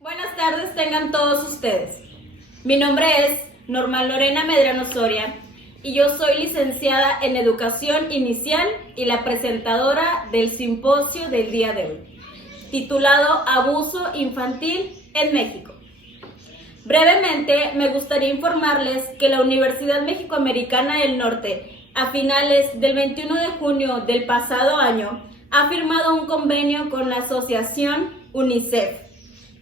Buenas tardes tengan todos ustedes. Mi nombre es Norma Lorena Medrano Soria y yo soy licenciada en Educación Inicial y la presentadora del simposio del día de hoy, titulado Abuso Infantil en México. Brevemente, me gustaría informarles que la Universidad México-Americana del Norte, a finales del 21 de junio del pasado año, ha firmado un convenio con la asociación UNICEF,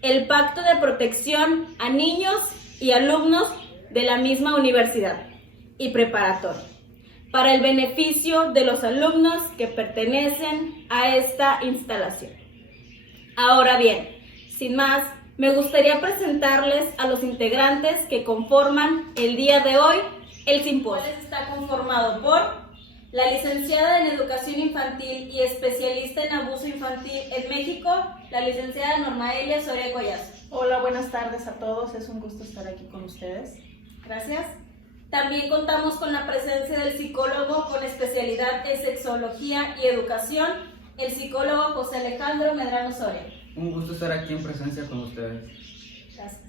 el Pacto de Protección a Niños y Alumnos de la misma universidad y preparatoria, para el beneficio de los alumnos que pertenecen a esta instalación. Ahora bien, sin más, me gustaría presentarles a los integrantes que conforman el día de hoy el simposio. Está conformado por la licenciada en Educación Infantil y especialista en abuso infantil en México, la licenciada Normaelia Soria Collazo. Hola, buenas tardes a todos, es un gusto estar aquí con ustedes. Gracias. También contamos con la presencia del psicólogo con especialidad en sexología y educación, el psicólogo José Alejandro Medrano Soria. Un gusto estar aquí en presencia con ustedes. Gracias.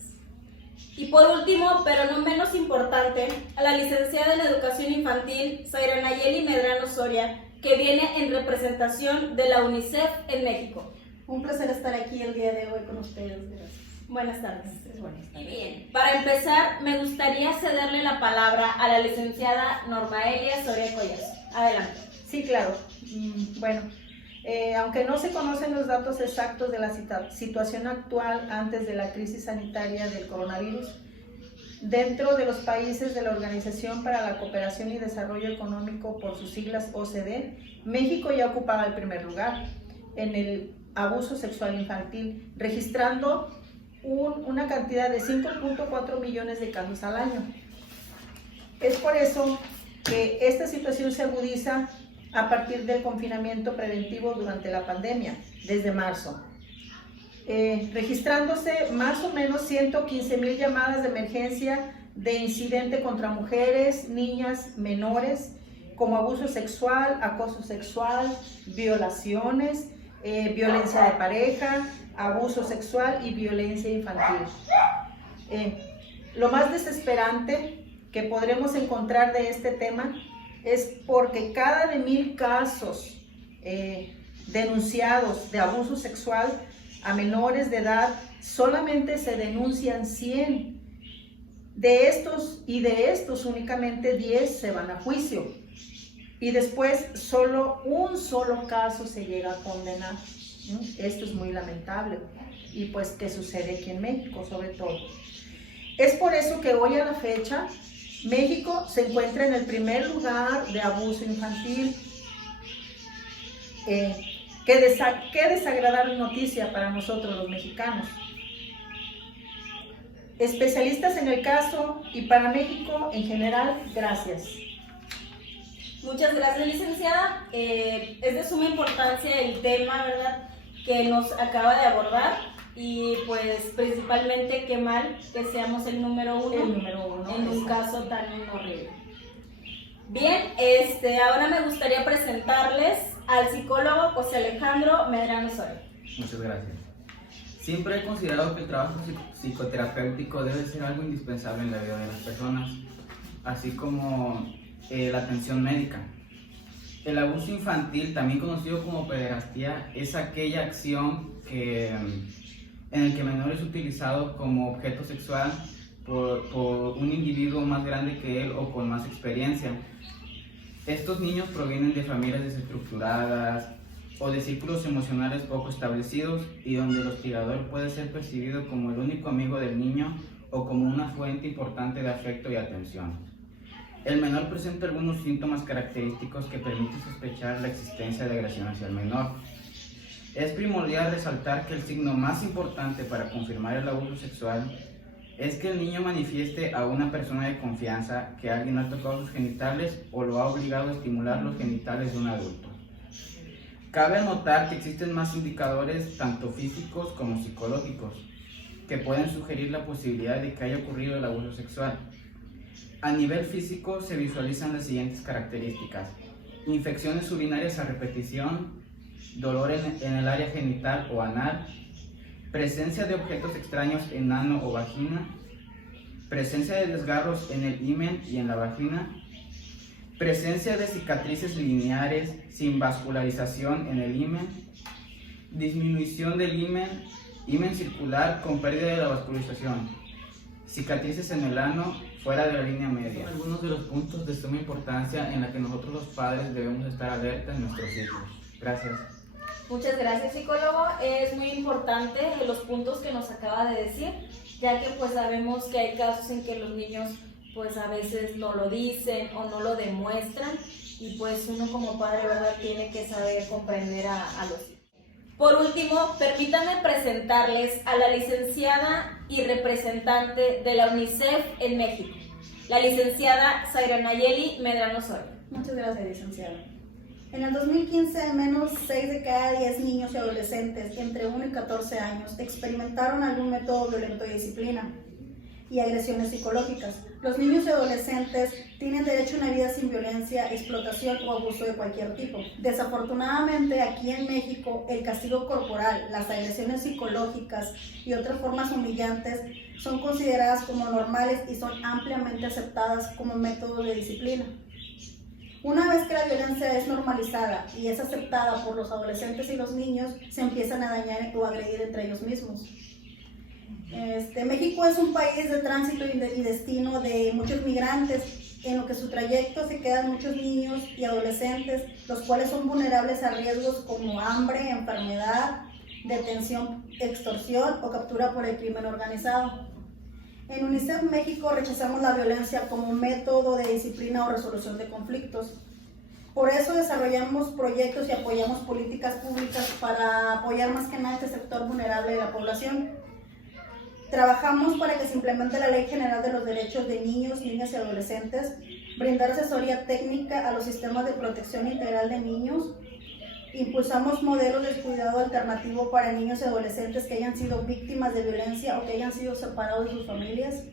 Y por último, pero no menos importante, a la licenciada en Educación Infantil, Zaira Nayeli Medrano Soria, que viene en representación de la UNICEF en México. Un placer estar aquí el día de hoy con ustedes. Gracias. Buenas tardes. Buenas tardes. Bien, para empezar, me gustaría cederle la palabra a la licenciada Normaelia Soria Collazo. Adelante. Sí, claro. Bueno, aunque no se conocen los datos exactos de la situación actual antes de la crisis sanitaria del coronavirus, dentro de los países de la Organización para la Cooperación y Desarrollo Económico, por sus siglas OCDE, México ya ocupaba el primer lugar en el abuso sexual infantil, registrando una cantidad de 5.4 millones de casos al año. Es por eso que esta situación se agudiza a partir del confinamiento preventivo durante la pandemia, desde marzo, registrándose más o menos 115,000 llamadas de emergencia de incidente contra mujeres, niñas, menores, como abuso sexual, acoso sexual, violaciones, violencia de pareja, abuso sexual y violencia infantil. Lo más desesperante que podremos encontrar de este tema es porque cada de 1,000 casos denunciados de abuso sexual a menores de edad, solamente se denuncian 100. De estos únicamente 10 se van a juicio. Y después solo un solo caso se llega a condenar. Esto es muy lamentable. Y pues, ¿qué sucede aquí en México sobre todo? Es por eso que hoy a la fecha, México se encuentra en el primer lugar de abuso infantil. Qué desagradable noticia para nosotros los mexicanos. Especialistas en el caso y para México en general, gracias. Muchas gracias, licenciada. Es de suma importancia el tema, ¿verdad?, que nos acaba de abordar, y pues principalmente qué mal que seamos el número uno en un caso tan horrible. Bien, ahora me gustaría presentarles al psicólogo José Alejandro Medrano Soria. Muchas gracias. Siempre he considerado que el trabajo psicoterapéutico debe ser algo indispensable en la vida de las personas, así como la atención médica. El abuso infantil, también conocido como pederastía, es aquella acción en el que el menor es utilizado como objeto sexual por un individuo más grande que él o con más experiencia. Estos niños provienen de familias desestructuradas o de círculos emocionales poco establecidos, y donde el hostigador puede ser percibido como el único amigo del niño o como una fuente importante de afecto y atención. El menor presenta algunos síntomas característicos que permiten sospechar la existencia de agresión hacia el menor. Es primordial resaltar que el signo más importante para confirmar el abuso sexual es que el niño manifieste a una persona de confianza que alguien ha tocado sus genitales o lo ha obligado a estimular los genitales de un adulto. Cabe notar que existen más indicadores, tanto físicos como psicológicos, que pueden sugerir la posibilidad de que haya ocurrido el abuso sexual. A nivel físico se visualizan las siguientes características: infecciones urinarias a repetición, dolor en el área genital o anal, presencia de objetos extraños en ano o vagina, presencia de desgarros en el himen y en la vagina, presencia de cicatrices lineares sin vascularización en el himen, disminución del himen circular con pérdida de la vascularización, cicatrices en el ano fuera de la línea media. Son algunos de los puntos de suma importancia en la que nosotros los padres debemos estar alerta en nuestros hijos. Gracias. Muchas gracias, psicólogo. Es muy importante los puntos que nos acaba de decir, ya que pues sabemos que hay casos en que los niños pues a veces no lo dicen o no lo demuestran y pues uno como padre, ¿verdad?, tiene que saber comprender a los hijos. Por último, permítanme presentarles a la licenciada y representante de la UNICEF en México, la licenciada Zaira Nayeli Medrano Osorio. Muchas gracias, licenciada. En el 2015, al menos 6 de cada 10 niños y adolescentes entre 1 y 14 años experimentaron algún método violento de disciplina y agresiones psicológicas. Los niños y adolescentes tienen derecho a una vida sin violencia, explotación o abuso de cualquier tipo. Desafortunadamente, aquí en México, el castigo corporal, las agresiones psicológicas y otras formas humillantes son consideradas como normales y son ampliamente aceptadas como métodos de disciplina. Una vez que la violencia es normalizada y es aceptada por los adolescentes y los niños, se empiezan a dañar o agredir entre ellos mismos. México es un país de tránsito y destino de muchos migrantes, en lo que su trayecto se quedan muchos niños y adolescentes, los cuales son vulnerables a riesgos como hambre, enfermedad, detención, extorsión o captura por el crimen organizado. En UNICEF México rechazamos la violencia como un método de disciplina o resolución de conflictos. Por eso desarrollamos proyectos y apoyamos políticas públicas para apoyar más que nada este sector vulnerable de la población. Trabajamos para que se implemente la Ley General de los Derechos de Niños, Niñas y Adolescentes, brindar asesoría técnica a los sistemas de protección integral de niños. Impulsamos modelos de cuidado alternativo para niños y adolescentes que hayan sido víctimas de violencia o que hayan sido separados de sus familias.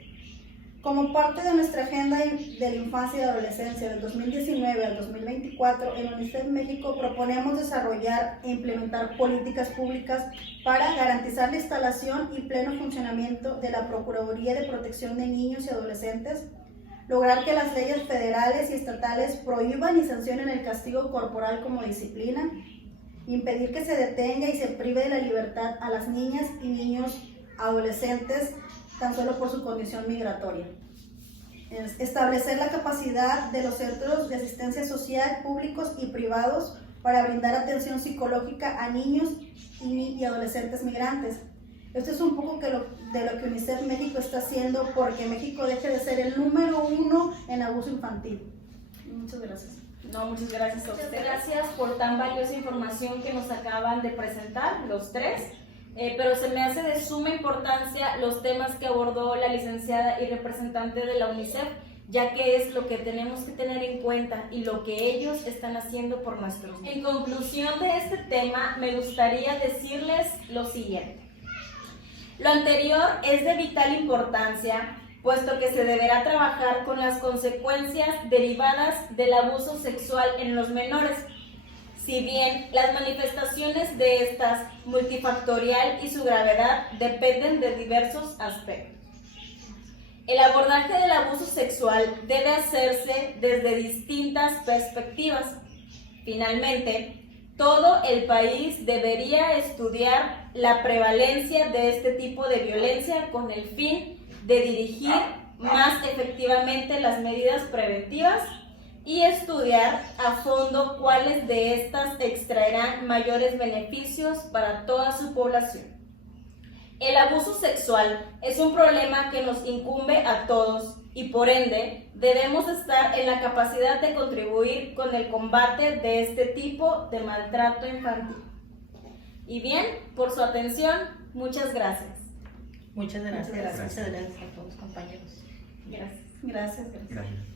Como parte de nuestra agenda de la infancia y adolescencia del 2019 al 2024, en UNICEF México proponemos desarrollar e implementar políticas públicas para garantizar la instalación y pleno funcionamiento de la Procuraduría de Protección de Niños y Adolescentes, lograr que las leyes federales y estatales prohíban y sancionen el castigo corporal como disciplina, impedir que se detenga y se prive de la libertad a las niñas y niños adolescentes tan solo por su condición migratoria. Establecer la capacidad de los centros de asistencia social públicos y privados para brindar atención psicológica a niños y adolescentes migrantes. Esto es un poco de lo que UNICEF México está haciendo porque México deje de ser el número 1 en abuso infantil. Muchas gracias. No, muchas gracias a ustedes. Muchas gracias por tan valiosa información que nos acaban de presentar, los tres. Pero se me hace de suma importancia los temas que abordó la licenciada y representante de la UNICEF, ya que es lo que tenemos que tener en cuenta y lo que ellos están haciendo por nuestros niños. En conclusión de este tema, me gustaría decirles lo siguiente. Lo anterior es de vital importancia, puesto que se deberá trabajar con las consecuencias derivadas del abuso sexual en los menores. Si bien las manifestaciones de estas multifactorial y su gravedad dependen de diversos aspectos. El abordaje del abuso sexual debe hacerse desde distintas perspectivas. Finalmente, todo el país debería estudiar la prevalencia de este tipo de violencia con el fin de dirigir más efectivamente las medidas preventivas y estudiar a fondo cuáles de estas extraerán mayores beneficios para toda su población. El abuso sexual es un problema que nos incumbe a todos y por ende debemos estar en la capacidad de contribuir con el combate de este tipo de maltrato infantil. Y bien, por su atención, muchas gracias. Muchas gracias. Muchas gracias a todos, compañeros. Gracias. Gracias. Gracias.